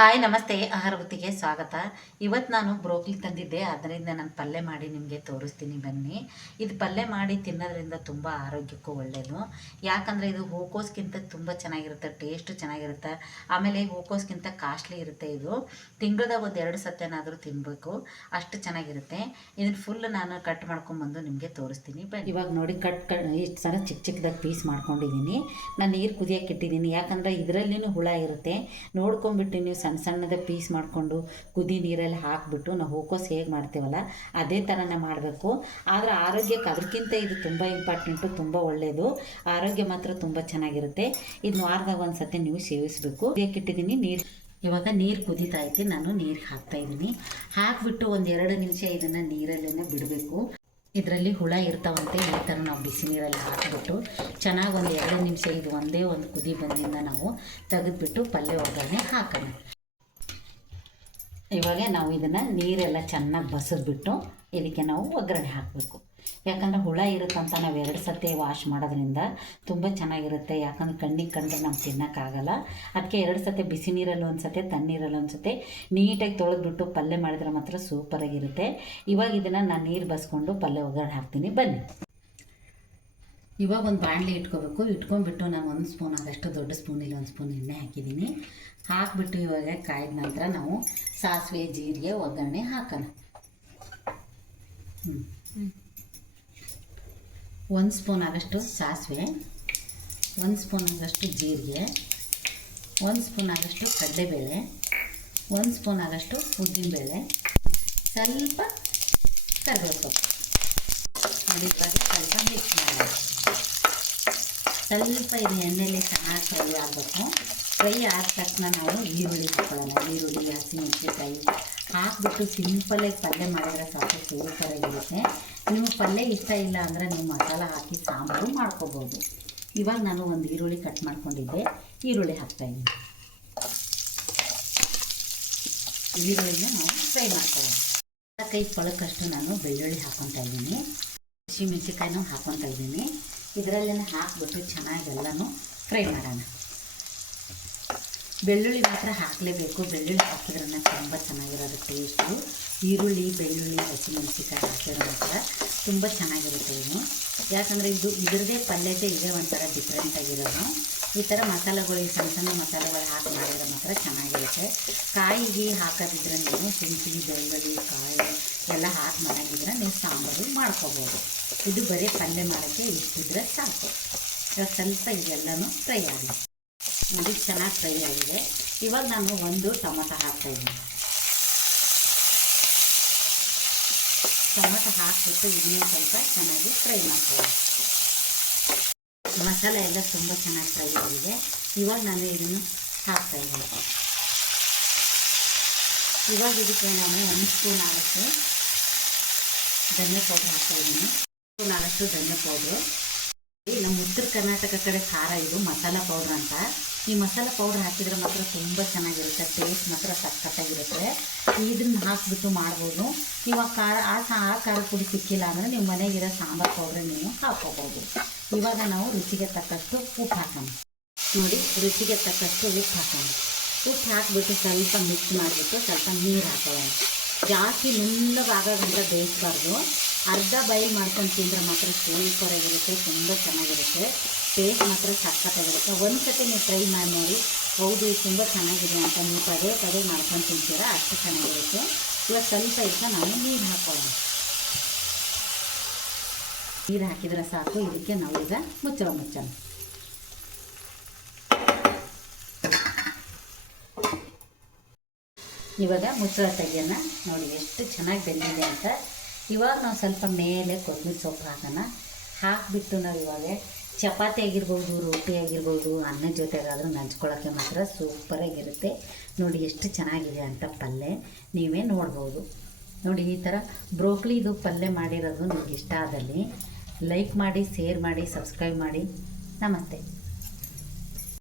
Hi ನಮಸ್ತೆ, ಆಹಾರ ಹೊತ್ತಿಗೆ ಸ್ವಾಗತ. ಇವತ್ತು ನಾನು ಬ್ರೋಕ್ಲಿ ತಂದಿದ್ದೆ, ಅದರಿಂದ ನಾನು ಪಲ್ಯ ಮಾಡಿ ನಿಮಗೆ ತೋರಿಸ್ತೀನಿ ಬನ್ನಿ. ಇದು ಪಲ್ಯ ಮಾಡಿ ತಿನ್ನೋದ್ರಿಂದ ತುಂಬ ಆರೋಗ್ಯಕ್ಕೂ ಒಳ್ಳೆಯದು. ಯಾಕಂದರೆ ಇದು ಹೂಕೋಸ್ಗಿಂತ ತುಂಬ ಚೆನ್ನಾಗಿರುತ್ತೆ, ಟೇಸ್ಟು ಚೆನ್ನಾಗಿರುತ್ತೆ. ಆಮೇಲೆ ಹೂಕೋಸ್ಗಿಂತ ಕಾಸ್ಟ್ಲಿ ಇರುತ್ತೆ. ಇದು ತಿಂಗಳದ ಒಂದು 2 ಸತ್ಯನಾದರೂ ತಿನ್ನಬೇಕು, ಅಷ್ಟು ಚೆನ್ನಾಗಿರುತ್ತೆ. ಇದನ್ನು ಫುಲ್ ನಾನು ಕಟ್ ಮಾಡ್ಕೊಂಬಂದು ನಿಮಗೆ ತೋರಿಸ್ತೀನಿ ಬನ್ನಿ. ಇವಾಗ ನೋಡಿ ಇಷ್ಟು ಸಲ ಚಿಕ್ಕ ಚಿಕ್ಕದಾಗಿ ಪೀಸ್ ಮಾಡ್ಕೊಂಡಿದ್ದೀನಿ. ನಾನು ನೀರು ಕುದಿಯೋಕೆ ಇಟ್ಟಿದ್ದೀನಿ, ಯಾಕಂದರೆ ಇದರಲ್ಲಿನೂ ಹುಳ ಇರುತ್ತೆ. ನೋಡ್ಕೊಂಬಿಟ್ಟು ನೀವು ಸಣ್ಣ ಸಣ್ಣದ ಪೀಸ್ ಮಾಡಿಕೊಂಡು ಕುದಿ ನೀರಲ್ಲಿ ಹಾಕಿಬಿಟ್ಟು ನಾವು ಹೂಕೋಸು ಹೇಗೆ ಮಾಡ್ತೀವಲ್ಲ ಅದೇ ಥರನೇ ಮಾಡಬೇಕು. ಆದರೆ ಆರೋಗ್ಯಕ್ಕೆ ಅದಕ್ಕಿಂತ ಇದು ತುಂಬ ಇಂಪಾರ್ಟೆಂಟು, ತುಂಬ ಒಳ್ಳೆಯದು. ಆರೋಗ್ಯ ಮಾತ್ರ ತುಂಬ ಚೆನ್ನಾಗಿರುತ್ತೆ. ಇದನ್ನ ವಾರದಾಗ ಒಂದು ಸತಿ ನೀವು ಸೇವಿಸಬೇಕು. ಕುದಿಯೋಕ್ಕಿಟ್ಟಿದ್ದೀನಿ ನೀರು. ಇವಾಗ ನೀರು ಕುದೀತಾ ಐತಿ, ನಾನು ನೀರಿಗೆ ಹಾಕ್ತಾಯಿದ್ದೀನಿ. ಹಾಕಿಬಿಟ್ಟು ಒಂದು 2 ನಿಮಿಷ ಇದನ್ನು ನೀರಲ್ಲೇ ಬಿಡಬೇಕು. ಇದರಲ್ಲಿ ಹುಳ ಇರ್ತಾವಂತೆ. ಈ ಥರ ನಾವು ಬಿಸಿ ನೀರಲ್ಲಿ ಹಾಕಿಬಿಟ್ಟು ಚೆನ್ನಾಗಿ ಒಂದು 2 ನಿಮಿಷ ಇದು ಒಂದೇ ಒಂದು ಕುದಿ ಬಂದಿಂದ ನಾವು ತೆಗೆದುಬಿಟ್ಟು ಪಲ್ಯ ಒಗ್ಗರಣೆ ಹಾಕೋಣ. ಇವಾಗ ನಾವು ಇದನ್ನು ನೀರೆಲ್ಲ ಚೆನ್ನಾಗಿ ಬಸಿದ್ಬಿಟ್ಟು ಇದಕ್ಕೆ ನಾವು ಒಗ್ಗರಣೆ ಹಾಕಬೇಕು. ಯಾಕಂದರೆ ಹುಳ ಇರುತ್ತಂತ ನಾವು 2 ಸತಿ ವಾಶ್ ಮಾಡೋದ್ರಿಂದ ತುಂಬ ಚೆನ್ನಾಗಿರುತ್ತೆ. ಯಾಕಂದ್ರೆ ಕಣ್ಣಿಗೆ ಕಂಡ್ರೆ ನಾವು ತಿನ್ನೋಕ್ಕಾಗಲ್ಲ. ಅದಕ್ಕೆ 2 ಸತಿ ಬಿಸಿ ನೀರಲ್ಲಿ ಒಂದು ಸತಿ, ತಣ್ಣೀರಲ್ಲಿ ಒಂದು ಸತಿ ನೀಟಾಗಿ ತೊಳೆದ್ಬಿಟ್ಟು ಪಲ್ಯ ಮಾಡಿದ್ರೆ ಮಾತ್ರ ಸೂಪರಾಗಿರುತ್ತೆ. ಇವಾಗ ಇದನ್ನು ನಾನು ನೀರು ಬಸ್ಕೊಂಡು ಪಲ್ಯ ಒಗ್ಗರಣೆ ಹಾಕ್ತೀನಿ ಬನ್ನಿ. ಇವಾಗ ಒಂದು ಬಾಣಲೆ ಇಟ್ಕೊಂಡ್ಬಿಟ್ಟು ನಾನು 1 ಸ್ಪೂನ್ ಆದಷ್ಟು, ದೊಡ್ಡ ಸ್ಪೂನಿಗೆ 1 ಸ್ಪೂನ್ ಎಣ್ಣೆ ಹಾಕಿದ್ದೀನಿ. ಹಾಕಿಬಿಟ್ಟು ಇವಾಗ ಕಾಯ್ದ ನಂತರ ನಾವು ಸಾಸಿವೆ ಜೀರಿಗೆ ಒಗ್ಗರಣೆ ಹಾಕೋಣ. 1 ಸ್ಪೂನ್ ಆದಷ್ಟು ಸಾಸಿವೆ, 1 ಸ್ಪೂನ್ ಆದಷ್ಟು ಜೀರಿಗೆ, 1 ಸ್ಪೂನ್ ಆದಷ್ಟು ಕಡಲೆಬೇಳೆ, 1 ಸ್ಪೂನ್ ಆದಷ್ಟು ಉದ್ದಿನಬೇಳೆ, ಸ್ವಲ್ಪ ಕರಿಬೇವು ಸೊಪ್ಪು ನೋಡಿ. ಇವಾಗ ಸ್ವಲ್ಪ ಮಿಕ್ಸ್ ಮಾಡೋಣ. ಸ್ವಲ್ಪ ಇದು ಎಣ್ಣೆಯಲ್ಲಿ ಚೆನ್ನಾಗಿ ಫ್ರೈ ಆಗಬೇಕು. ಫ್ರೈ ಆದ ತಕ್ಷಣ ನಾವು ಈರುಳ್ಳಿ ಹಾಕೊಳ್ಳೋಣ. ಈರುಳ್ಳಿ, ಹಸಿಮೆಣಸಿನಕಾಯಿ ಹಾಕಿಬಿಟ್ಟು ಸಿಂಪಲ್ಲಾಗಿ ಪಲ್ಯ ಮಾಡಿದ್ರೆ ಸಾಕು, ಸೂಪರಾಗಿರುತ್ತೆ. ನಿಮಗೆ ಪಲ್ಯ ಇಷ್ಟ ಇಲ್ಲ ಅಂದರೆ ನೀವು ಮಸಾಲ ಹಾಕಿ ಸಾಂಬಾರು ಮಾಡ್ಕೋಬೋದು. ಇವಾಗ ನಾನು ಒಂದು ಈರುಳ್ಳಿ ಕಟ್ ಮಾಡ್ಕೊಂಡಿದ್ದೆ, ಈರುಳ್ಳಿ ಹಾಕ್ತಾಯಿದ್ದೀನಿ. ಈರುಳ್ಳಿನ ನಾವು ಫ್ರೈ ಮಾಡ್ಕೊಳ್ಳೋಣ. ಕೈ ಪಳಕಷ್ಟು ನಾನು ಬೆಳ್ಳುಳ್ಳಿ ಹಾಕ್ಕೊತಾ ಇದ್ದೀನಿ, ಹಸಿಮೆಣಸಿನಕಾಯಿನೂ ಹಾಕ್ಕೊತಾ ಇದ್ದೀನಿ. ಇದರಲ್ಲೇ ಹಾಕಿಬಿಟ್ಟು ಚೆನ್ನಾಗಿ ಎಲ್ಲನೂ ಫ್ರೈ ಮಾಡೋಣ. ಬೆಳ್ಳುಳ್ಳಿ ಮಾತ್ರ ಹಾಕಲೇಬೇಕು, ಬೆಳ್ಳುಳ್ಳಿ ಹಾಕಿದ್ರೆ ತುಂಬ ಚೆನ್ನಾಗಿರೋದು ಟೇಸ್ಟು. ಈರುಳ್ಳಿ, ಬೆಳ್ಳುಳ್ಳಿ, ಹಸಿಮೆಣಸಿನಕಾಯಿ ಹಾಕಿದ್ರೆ ಮಾತ್ರ ತುಂಬ ಚೆನ್ನಾಗಿರುತ್ತೆ ಇದು. ಯಾಕಂದರೆ ಇದ್ರದ್ದೇ ಪಲ್ಯತೆ ಇದೇ ಒಂಥರ ಡಿಫ್ರೆಂಟಾಗಿರೋದು. ಈ ಥರ ಮಸಾಲೆಗಳು, ಸಣ್ಣ ಸಣ್ಣ ಮಸಾಲೆಗಳು ಹಾಕಿ ಮಾಡಿದ್ರೆ ಮಾತ್ರ ಚೆನ್ನಾಗಿರುತ್ತೆ. ಕಾಯಿಗೆ ಹಾಕೋದಿದ್ರೆ ನೀವು ಶುಂಠಿ, ಬೆಳ್ಳುಳ್ಳಿ, ಕಾಯಿ ಎಲ್ಲ ಹಾಕಿ ಮಾಡಿದ್ರೆ ನೀವು ಸಾಂಬಾರು ಮಾಡ್ಕೋಬೋದು. ಇದು ಬರೀ ಪಲ್ಯ ಮಾಡೋಕ್ಕೆ ಇಷ್ಟಿದ್ರೆ ಸಾಕು. ಇವಾಗ ಸ್ವಲ್ಪ ಇದೆಲ್ಲನೂ ಫ್ರೈ ಆಗಲಿ ನೋಡಿ, ಚೆನ್ನಾಗಿ ಫ್ರೈ ಆಗಿದೆ. ಇವಾಗ ನಾನು ಒಂದು ಟೊಮೊಟೊ ಹಾಕ್ತಾಯಿದ್ದೀನಿ. ಟೊಮೊಟೊ ಹಾಕಿಬಿಟ್ಟು ಇದನ್ನು ಸ್ವಲ್ಪ ಚೆನ್ನಾಗಿ ಫ್ರೈ ಮಾಡ್ಕೊಳ್ಳಿ. ಮಸಾಲೆ ಎಲ್ಲ ತುಂಬ ಚೆನ್ನಾಗಿ ಫ್ರೈ ಆಗಿದೆ. ಇವಾಗ ನಾನು ಇದನ್ನು ಹಾಕ್ತಾಯಿದ್ದೀನಿ. ಇವಾಗ ಇದಕ್ಕೆ ನಾನು 1 ಸ್ಪೂನ್ ಆಗುತ್ತೆ ಧನಿಯಾ ಪೌಡ್ರ್ ಹಾಕ್ತಾಯಿದ್ದೀನಿ. ಸ್ಪೂನ್ ಆದಷ್ಟು ಧನಿಯಾ ಪೌಡ್ರು. ನಮ್ಮ ಉತ್ತರ ಕರ್ನಾಟಕ ಕಡೆ ಖಾರ ಇದು ಮಸಾಲ ಪೌಡ್ರ್ ಅಂತ. ಈ ಮಸಾಲ ಪೌಡ್ರ್ ಹಾಕಿದರೆ ಮಾತ್ರ ತುಂಬ ಚೆನ್ನಾಗಿರುತ್ತೆ, ಟೇಸ್ಟ್ ಮಾತ್ರ ಸಖತ್ತಾಗಿರುತ್ತೆ. ಇದನ್ನು ಹಾಕಿಬಿಟ್ಟು ಮಾಡ್ಬೋದು. ಇವಾಗ ಖಾರ ಪುಡಿ ಸಿಕ್ಕಿಲ್ಲ ಅಂದರೆ ನೀವು ಮನೆಗಿರೋ ಸಾಂಬಾರು ಪೌಡ್ರ್ ನೀವು ಹಾಕ್ಕೋಬೋದು. ಇವಾಗ ನಾವು ರುಚಿಗೆ ತಕ್ಕಷ್ಟು ಉಪ್ಪು ಹಾಕೋಣ. ನೋಡಿ, ರುಚಿಗೆ ತಕ್ಕಷ್ಟು ಉಪ್ಪು ಹಾಕೋಣ. ಉಪ್ಪು ಹಾಕಿಬಿಟ್ಟು ಸ್ವಲ್ಪ ಮಿಕ್ಸ್ ಮಾಡಿಬಿಟ್ಟು ಸ್ವಲ್ಪ ನೀರು ಹಾಕೊಳ್ಳೋಣ. ಜಾಸ್ತಿ ನುಣ್ಣಗಾಗೋದ್ರಿಂದ ಬೇಯಿಸಬಾರ್ದು. ಅರ್ಧ ಬಾಯ್ಲ್ ಮಾಡ್ಕೊಂಡು ತಿಂದರೆ ಮಾತ್ರ ಸೂಪರಾಗಿರುತ್ತೆ, ತುಂಬ ಚೆನ್ನಾಗಿರುತ್ತೆ. ಟೇಸ್ಟ್ ಮಾತ್ರ ಸಖತ್ತಾಗಿರುತ್ತೆ. ಒಂದು ಸತಿ ನೀವು ಟ್ರೈ ಮಾಡಿ ನೋಡಿ, ಹೌದು ಇದು ತುಂಬ ಚೆನ್ನಾಗಿದೆ ಅಂತ ನೀವು ಪದೇ ಪದೇ ಮಾಡ್ಕೊಂಡು ತಿಂತೀರಾ, ಅಷ್ಟು ಚೆನ್ನಾಗಿರುತ್ತೆ. ಇವಾಗ ಸ್ವಲ್ಪ ಇದನ್ನ ನಾನು ನೀರು ಹಾಕೊಳ್ಳೋಣ. ನೀರು ಹಾಕಿದರೆ ಸಾಕು. ಇದಕ್ಕೆ ನಾವು ಈಗ ಮುಚ್ಚೋಣ. ಇವಾಗ ಮುಚ್ಚಳ ತೆಗಿಯೋಣ. ನೋಡಿ ಎಷ್ಟು ಚೆನ್ನಾಗಿ ಬೆಂದಿದೆ ಅಂತ. ಇವಾಗ ನಾವು ಸ್ವಲ್ಪ ಮೇಲೆ ಕೊತ್ತಂಬರಿ ಸೊಪ್ಪು ಹಾಕೋಣ. ಹಾಕಿಬಿಟ್ಟು ನಾವು ಇವಾಗ ಚಪಾತಿ ಆಗಿರ್ಬೋದು, ರೋಟಿ ಆಗಿರ್ಬೋದು, ಅನ್ನದ ಜೊತೆಗಾದರೂ ನಂಚ್ಕೊಳ್ಳೋಕ್ಕೆ ಮಾತ್ರ ಸೂಪರಾಗಿರುತ್ತೆ. ನೋಡಿ ಎಷ್ಟು ಚೆನ್ನಾಗಿದೆ ಅಂತ ಪಲ್ಯ, ನೀವೇ ನೋಡ್ಬೋದು. ನೋಡಿ, ಈ ಥರ ಬ್ರೋಕ್ಲಿದು ಪಲ್ಯ ಮಾಡಿರೋದು ನಿಮ್ಗೆ ಇಷ್ಟ ಆದಲ್ಲಿ ಲೈಕ್ ಮಾಡಿ, ಶೇರ್ ಮಾಡಿ, ಸಬ್ಸ್ಕ್ರೈಬ್ ಮಾಡಿ. ನಮಸ್ತೆ.